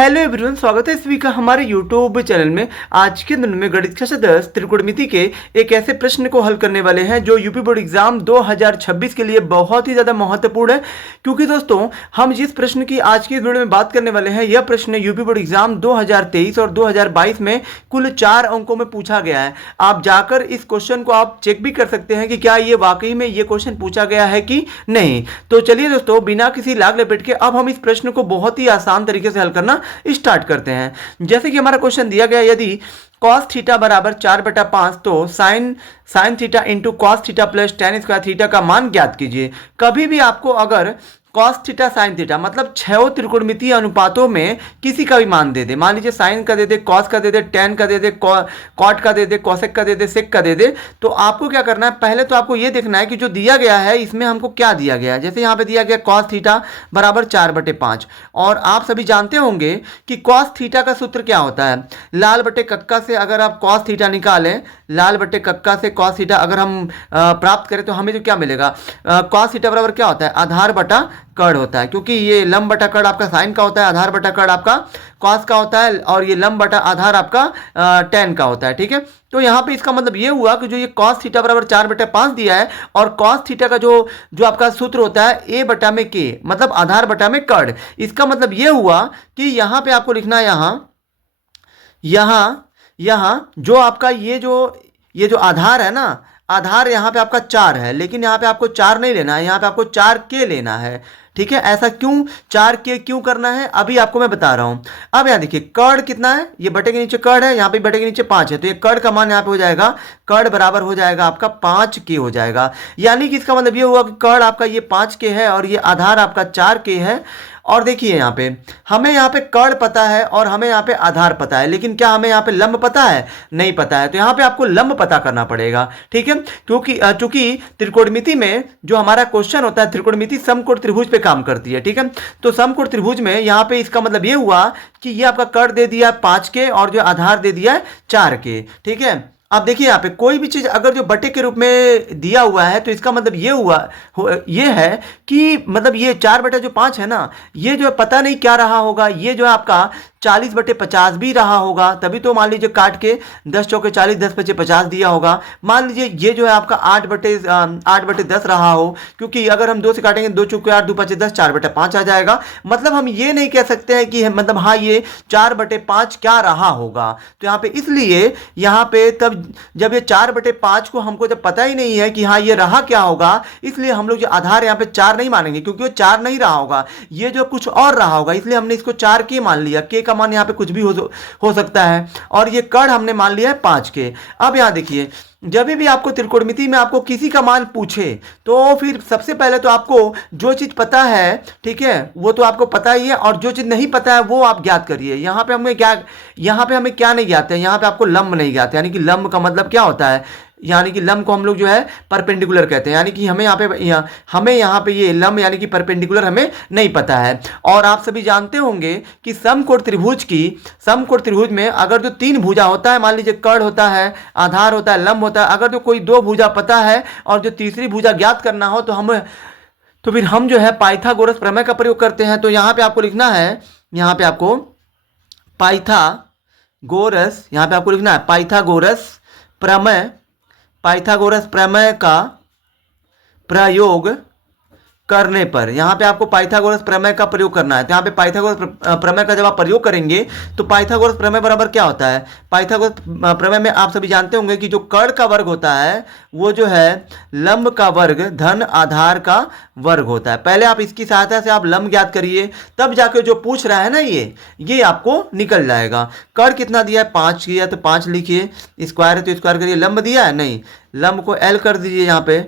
Hello everyone, स्वागत है इस वीक का हमारे यूट्यूब चैनल में। आज के दिन में गणित कक्षा 10 त्रिकोणमिति के एक ऐसे प्रश्न को हल करने वाले हैं जो यूपी बोर्ड एग्जाम 2026 के लिए बहुत ही ज़्यादा महत्वपूर्ण है। क्योंकि दोस्तों, हम जिस प्रश्न की आज की वीडियो में बात करने वाले हैं, यह प्रश्न यूपी बोर्ड एग्जाम 2023 और 2022 में कुल 4 अंकों में पूछा गया है। आप जाकर इस क्वेश्चन को आप चेक भी कर सकते हैं कि क्या ये वाकई में ये क्वेश्चन पूछा गया है कि नहीं। तो चलिए दोस्तों, बिना किसी लाग लपेट के अब हम इस प्रश्न को बहुत ही आसान तरीके से हल करना स्टार्ट करते हैं। जैसे कि हमारा क्वेश्चन दिया गया, यदि cos थीटा बराबर 4/5 तो sine theta into cos theta plus tan square theta का मान ज्ञात कीजिए। कभी भी आपको अगर cos थीटा साइन थीटा मतलब 6 त्रिकोणमितीय अनुपातों में किसी का भी मान दे दे, मान लीजिए साइन का दे दे, कॉस का दे दे, tan का दे दे, कॉट का दे दे, कोसेक का दे दे, सेक का दे दे, तो आपको क्या करना है, पहले तो आपको ये देखना है कि जो दिया गया है इसमें हमको क्या दिया गया है। जैसे यहाँ पे दिया गया cos थीटा बराबर 4/5, और आप सभी जानते होंगे कि cos थीटा का सूत्र क्या होता है। लाल बटे कक्का से अगर आप cos थीटा निकालें, लाल बटे कक्का से cos थीटा अगर हम प्राप्त करें तो हमें जो क्या मिलेगा, cos थीटा बराबर क्या होता है, आधार बटा कर्ण होता है। क्योंकि ये लंब बटा कर्ण आपका साइन का होता है, आधार बटा कर्ण आपका कॉस का होता है, और ये लंब बटा आधार आपका tan का होता है। ठीक है, तो यहाँ पे इसका मतलब ये हुआ कि जो ये cos थीटा बराबर 4/5 दिया है, और cos थीटा का जो आपका सूत्र होता है a बटा में k मतलब आधार बटा में कर्ण। इसका मतलब ये हुआ कि यहाँ पे आपको लिखना है, यहाँ जो आपका ये जो आधार है ना, आधार यहाँ पे आपका 4 है, लेकिन यहाँ पे आपको 4 नहीं लेना है, यहाँ पे आपको 4k लेना है। ठीक है, ऐसा क्यों 4k क्यों करना है अभी आपको मैं बता रहा हूं। अब यहाँ देखिए कर्ण कितना है, ये बटे के नीचे कर्ण है, यहाँ पे बटे के नीचे 5 है, तो ये कर्ण का मान यहाँ पे हो जाएगा, कर्ण बराबर हो जाएगा आपका 5k हो जाएगा। यानी कि इसका मतलब ये हुआ कि कर्ण आपका ये 5k है और ये आधार आपका 4k है। और देखिए यहाँ पे हमें यहाँ पे कर्ण पता है और हमें यहाँ पे आधार पता है, लेकिन क्या हमें यहाँ पे लंब पता है, नहीं पता है। तो यहाँ पे आपको लंब पता करना पड़ेगा। ठीक है, क्योंकि त्रिकोणमिति में जो हमारा क्वेश्चन होता है, त्रिकोणमिति समकोण त्रिभुज पे काम करती है। ठीक है, तो समकोण त्रिभुज में यहाँ पे इसका मतलब ये हुआ कि ये आपका कर्ण दे दिया 5k और जो आधार दे दिया है 4k। ठीक है, अब देखिए यहाँ पे कोई भी चीज अगर जो बटे के रूप में दिया हुआ है तो इसका मतलब ये है कि मतलब ये 4/5 है ना, ये जो है पता नहीं क्या रहा होगा, ये जो है आपका 40/50 भी रहा होगा। तभी तो मान लीजिए काट के 10 चौके 40, 10 पचे 50 दिया होगा। मान लीजिए ये जो है आपका 8/10 रहा हो, क्योंकि अगर हम 2 से काटेंगे 2 चौके 8, 2 पचे 10, 4/5 आ जाएगा। मतलब हम ये नहीं कह सकते हैं कि मतलब हाँ ये 4/5 क्या रहा होगा। तो यहाँ पे इसलिए यहाँ पे तब जब ये 4/5 को हमको जब पता ही नहीं है कि हाँ ये रहा क्या होगा, इसलिए हम लोग जो आधार यहाँ पे 4 नहीं मानेंगे, क्योंकि वो 4 नहीं रहा होगा, ये जो कुछ और रहा होगा, इसलिए हमने इसको 4k मान लिया। k का मान यहाँ पे कुछ भी हो सकता है, और ये कर्ण हमने मान लिया है 5k। अब यहाँ देखिए, जब भी आपको त्रिकोणमिति में आपको किसी का मान पूछे तो फिर सबसे पहले तो आपको जो चीज पता है, ठीक है, वो तो आपको पता ही है, और जो चीज नहीं पता है वो आप ज्ञात करिए। यहाँ पे हमें क्या नहीं ज्ञात है, यहाँ पे आपको लंब नहीं ज्ञात है। यानी कि लंब का मतलब क्या होता है, यानी कि लंब को हम लोग जो है परपेंडिकुलर कहते हैं। यानी कि हमें यहाँ पे ये लंब यानी कि परपेंडिकुलर हमें नहीं पता है। और आप सभी जानते होंगे कि समकोण त्रिभुज में अगर जो 3 भुजा होता है, मान लीजिए कर्ण होता है, आधार होता है, लंब होता है, अगर जो कोई 2 भुजा पता है और जो तीसरी भुजा ज्ञात करना हो तो फिर हम जो है पाइथागोरस प्रमेय का प्रयोग करते हैं। तो यहाँ पे आपको लिखना है, यहाँ पे आपको लिखना है पाइथागोरस प्रमेय का प्रयोग करने पर। यहाँ पे आपको पाइथागोरस प्रमेय का प्रयोग करना है। तो यहाँ पे पाइथागोरस प्रमेय का जब आप प्रयोग करेंगे तो पाइथागोरस प्रमेय बराबर क्या होता है, पाइथागोरस प्रमेय में आप सभी जानते होंगे कि जो कर्ण का वर्ग होता है वो जो है लंब का वर्ग धन आधार का वर्ग होता है। पहले आप इसकी सहायता से आप लंब ज्ञात करिए, तब जाके जो पूछ रहा है ना ये आपको निकल जाएगा। कर्ण कितना दिया है, 5 दिया, तो 5 लिखिए, स्क्वायर है तो स्क्वायर करिए। लंब दिया है, नहीं, लंब को L कर दीजिए यहाँ पे।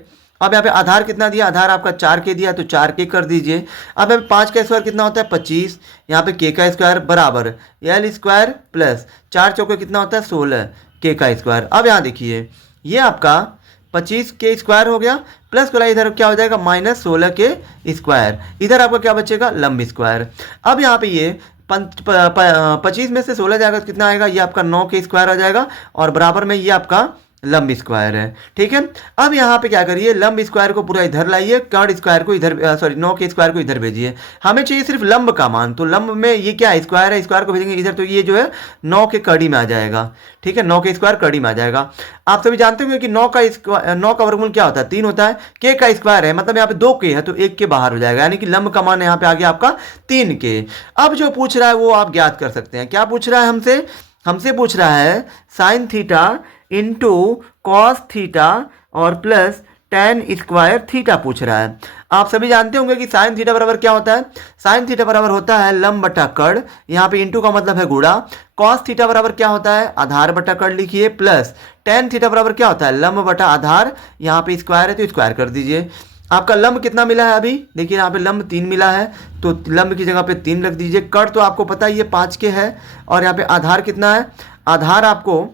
अब यहाँ पे आधार कितना दिया, आधार आपका 4k दिया, तो 4k कर दीजिए। अब यहाँ पे 5 का स्क्वायर कितना होता है, 25, यहाँ पे k का स्क्वायर बराबर L स्क्वायर प्लस 4 चौके कितना होता है, 16 k का स्क्वायर। अब यहाँ देखिए ये आपका 25k स्क्वायर हो गया, प्लस वाला इधर क्या हो जाएगा, -16k स्क्वायर। इधर आपका क्या बचेगा, लंब स्क्वायर। अब यहाँ पे ये 25 में से 16 जाएगा तो कितना आएगा, ये आपका 9k स्क्वायर आ जाएगा, और बराबर में ये आपका लंब स्क्वायर है। ठीक है, अब यहाँ पे क्या करिए, लंब स्क्वायर को पूरा इधर लाइए, कर्ण स्क्वायर को इधर, सॉरी 9 के स्क्वायर को इधर भेजिए। हमें चाहिए सिर्फ लंब का मान, तो लंब में ये क्या स्क्वायर है, स्क्वायर को भेजेंगे इधर, तो ये जो है 9 के कड़ी में आ जाएगा। ठीक है, 9 के स्क्वायर कड़ी में आ जाएगा। आप सभी जानते होंगे कि 9 का वर्गमूल क्या होता है, 3 होता है। के का स्क्वायर है, मतलब यहाँ पे 2 के है तो 1 के बाहर हो जाएगा, यानी कि लंब का मान यहाँ पे आ गया आपका 3 के। अब जो पूछ रहा है वो आप ज्ञात कर सकते हैं। क्या पूछ रहा है हमसे, हमसे पूछ रहा है sine theta into cos theta और प्लस टेन स्क्वायर थीटा पूछ रहा है। आप सभी जानते होंगे कि साइन थीटा बराबर क्या होता है, साइन थीटा बराबर होता है लंब बटा कर्ण, यहाँ पे इंटू का मतलब है गुणा। कॉस थीटा बराबर क्या होता है, आधार बटा कर्ण लिखिए, प्लस टेन थीटा बराबर क्या होता है, लंब बटा आधार, यहाँ पे स्क्वायर है तो स्क्वायर कर दीजिए। आपका लंब कितना मिला है, अभी देखिए यहाँ पे लंब 3 मिला है, तो लंब की जगह पे 3 रख दीजिए। कर्ण तो आपको पता ही है 5 के है, और यहाँ पे आधार कितना है, आधार आपको,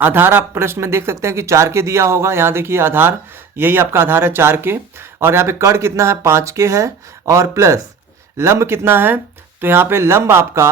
आधार आप प्रश्न में देख सकते हैं कि 4 के दिया होगा, यहाँ देखिए आधार, यही आपका आधार है 4 के। और यहाँ पे कर्ण कितना है, 5 के है, और प्लस लंब कितना है, तो यहाँ पे लंब आपका,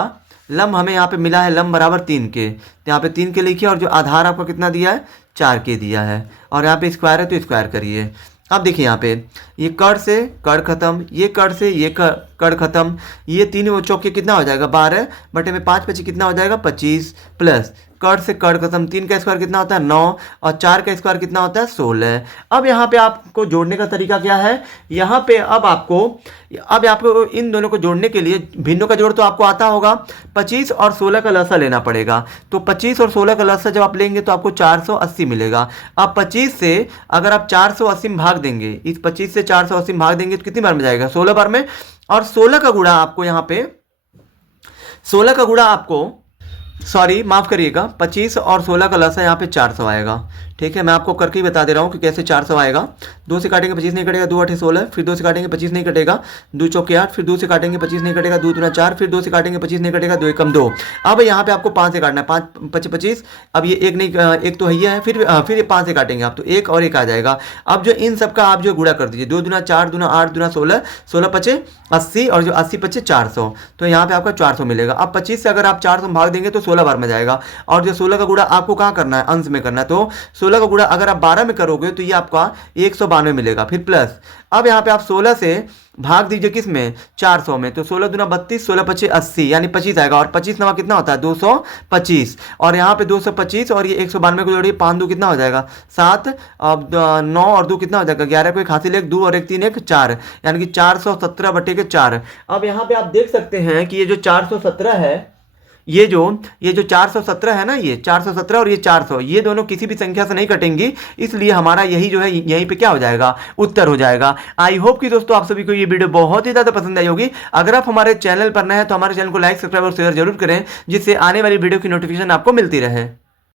लंब हमें यहाँ पे मिला है लंब बराबर 3 के, तो यहाँ पे 3 के लिखिए, और जो आधार आपका कितना दिया है, 4 के दिया है, और यहाँ पे स्क्वायर है तो स्क्वायर करिए। अब देखिए यहाँ पे ये कर्ण से कर्ण खत्म, ये कर्ण से ये कर्ण खत्म, ये 3 चौके कितना हो जाएगा, 12 बटे में 5 25 कितना हो जाएगा, 25, प्लस कर्ण से कर्ण खत्म, 3 का स्क्वायर कितना होता है 9, और 4 का स्क्वायर कितना होता है 16। अब यहाँ पे आपको जोड़ने का तरीका क्या है, यहाँ पे अब आपको इन दोनों को जोड़ने के लिए भिन्नों का जोड़ तो आपको आता होगा, 25 और 16 का लसा लेना पड़ेगा। तो 25 और 16 का लसा जब आप लेंगे तो आपको 480 मिलेगा। अब 25 से अगर आप 480 में भाग देंगे, इस 25 से 480 में भाग देंगे तो कितनी बार में जाएगा, 16 बार में, और 16 का गुणा आपको यहाँ पे, 16 का गुणा आपको, सॉरी माफ़ करिएगा, 25 और 16 का लसा यहाँ पे 400 आएगा। ठीक है, मैं आपको करके ही बता दे रहा हूँ कि कैसे 400 आएगा। 2 से काटेंगे 25 नहीं कटेगा, 2 8 16, फिर 2 से काटेंगे 25 नहीं कटेगा, 2 चौके 8, फिर 2 से काटेंगे 25 नहीं कटेगा, 2 दूना 4, फिर 2 से काटेंगे 25 नहीं कटेगा, 2 एकम 2। अब यहाँ पे आपको 5 से काटना है, 5 25 25, अब ये एक नहीं, एक तो है, फिर ये 5 से काटेंगे आप तो 1 और 1 आ जाएगा। अब जो इन सबका आप जो गुणा कर दीजिए, 2 दूना 4 दूना 8 दूना 16, 16 पचे 80, और जो 80 पचे 400, तो यहाँ पे आपका 400 मिलेगा। अब 25 से अगर आप 400 में भाग देंगे तो 16 बार में जाएगा, और जो 16 का गुणा आपको कहाँ करना है, अंश में करना है, तो 16 का गुणा अगर आप 12 में करोगे तो ये आपका 192 मिलेगा। फिर प्लस अब यहाँ पे आप 16 से भाग दीजिए किस में, 400 में, तो 16 दूना 32, 16 पचे 80, यानी 25 आएगा, और 25 नवा कितना होता है 225, और यहाँ पे 225 और ये 192 को जोड़िए, 5 2 कितना हो जाएगा 7, अब 9 और 2 कितना हो जाएगा 11, को एक हासिल 1 2 और 1 3 1 4, यानी कि 417 बटे के 4। अब यहाँ पे आप देख सकते हैं कि ये जो 417 है, ये जो 417 है ना, ये 417 और ये 400, ये दोनों किसी भी संख्या से नहीं कटेंगी, इसलिए हमारा यही जो है यहीं पे क्या हो जाएगा, उत्तर हो जाएगा। आई होप कि दोस्तों आप सभी को ये वीडियो बहुत ही ज़्यादा पसंद आई होगी। अगर आप हमारे चैनल पर नए हैं तो हमारे चैनल को लाइक सब्सक्राइब और शेयर जरूर करें, जिससे आने वाली वीडियो की नोटिफिकेशन आपको मिलती रहे।